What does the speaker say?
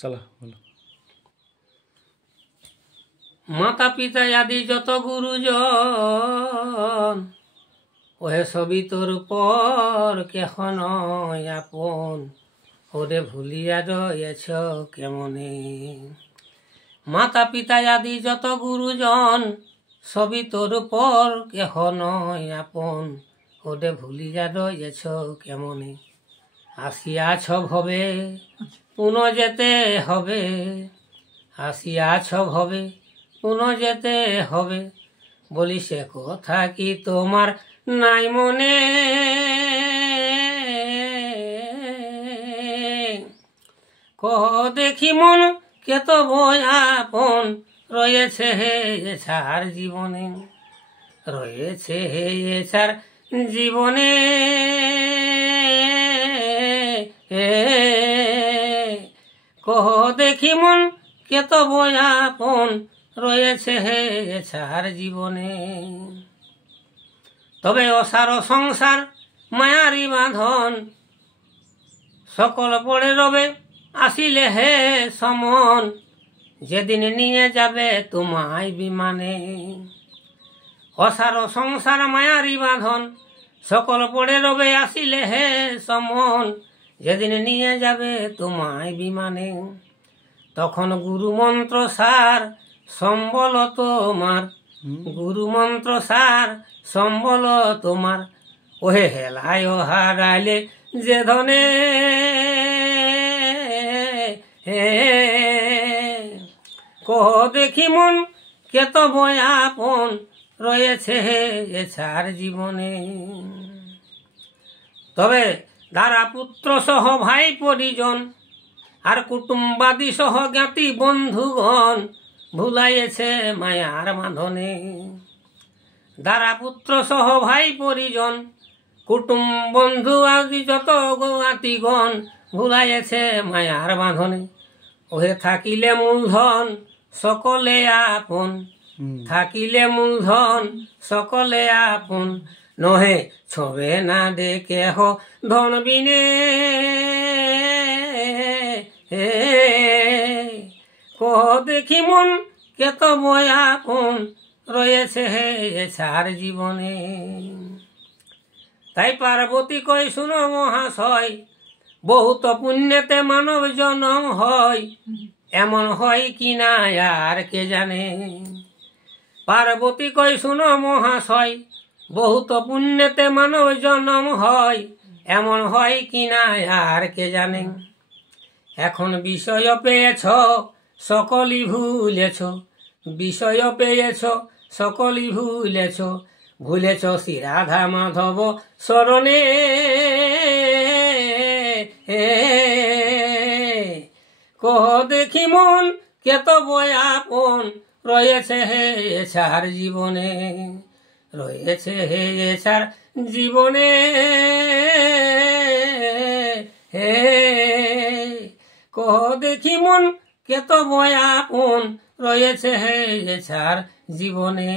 চলো বলো। মাতা পিতা আদি যত গুরুজন, ওহে সবই তোর পর কেহ নয় আপন, ওরে ভুলিয়া রয়েছ কেমনে। মাতা পিতা আদি যত গুরুজন, সবই তোর পর কেহ নয় আপন, ওরে ভুলিয়া রয়েছ কেমনে। আসিয়াছ ভবে পুনঃ যেতে হবে, আসিয়াছ ভবে পুনঃ যেতে হবে, বলি সে কথা কি তোমার নাই মনে। কহ দেখি মন কেত আপন রয়েছে হে এছাড় জীবনে, রয়েছে হে এছাড় জীবনে। কহ দেখি মন কেত আপন রয়েছে হে এছাড় জীবনে। তবে অসার সংসার মায়ারি বাঁধন, সকল পড়ে রবে আসিলে হে সমন, যেদিন নিয়ে যাবে তোমায় বিমানে। অসার সংসার মায়ারি বাঁধন, সকল পড়ে রবে আসিলে হে সমন, যেদিন নিয়ে যাবে তোমায় বিমানে। তখন গুরু মন্ত্র সার সম্বল তোমার, গুরু মন্ত্র সার সম্বল তোমার, ওহে হেলায় হারাইলে যে ধনে। কহ দেখি মন কেত আপন রয়েছে হে এছাড় জীবনে। তবে দ্বারা পুত্র সহ ভাই পরিজন, আর কুটুম্বাদী সহ জ্ঞাতি বন্ধুগণ, ভুলাইয়েছে মায়ার বাঁধনে। দ্বারা পুত্র সহ ভাই পরিজন, কুটুম বন্ধু আদি যত জ্ঞাতিগণ, ভুলাইয়েছে মায়ার বাঁধনে। ওহে থাকিলে মূলধন সকলে আপন, থাকিলে মূলধন সকলে আপন, নহে ছবে না দেখে হ ধন বিনে। কহ দেখি মন কেত আপন রয়েছে হে এছাড় জীবনে। তাই পার্বতী কই শুনো মহাশয়, বহুত পুণ্যেতে মানব জনম হয়, এমন হয় কি না আর কে জানে। পার্বতী কই শুনো মহাশয়, বহুত পুণ্যেতে মানব জনম হয়, এমন হয় কি না আর কে জানে। এখন বিষয় পেয়েছ সকলই ভুলেছ, বিষয় পেয়েছ সকলই ভুলেছ, ভুলেছ শ্রী রাধা মাধব শরণে। কহ দেখি মন কেত আপন রয়েছে হে এছাড় জীবনে, রয়েছে হে এছাড় জীবনে। কহ দেখি মন কেত আপন রয়েছে হে এছাড় জীবনে।